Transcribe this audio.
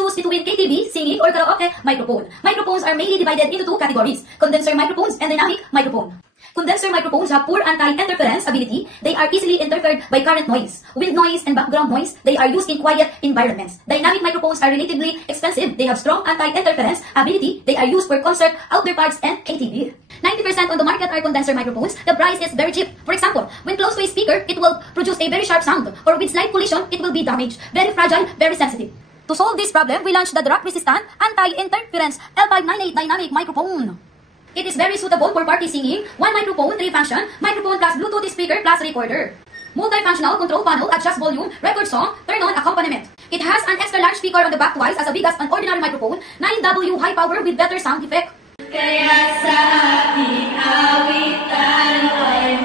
choose between KTV, singing, or karaoke microphone. Microphones are mainly divided into two categories: condenser microphones and dynamic microphone. Condenser microphones have poor anti-interference ability. They are easily interfered by current noise, wind noise, and background noise. They are used in quiet environments. Dynamic microphones are relatively expensive. They have strong anti-interference ability. They are used for concert, outdoor parks, and KTV. 90% on the market are condenser microphones. The price is very cheap. For example, when close to a speaker, it will produce a very sharp sound, or with slight collision, it will be damaged. Very fragile, very sensitive. To solve this problem, we launched the drop-resistant anti-interference L598 dynamic microphone. It is very suitable for party singing. One microphone, 3 function, microphone plus Bluetooth speaker plus recorder. Multifunctional control panel, adjust volume, record song, turn on accompaniment. It has an extra large speaker on the back twice as big as an ordinary microphone, 9W high power with better sound effect. Kaya sa aking awitan ay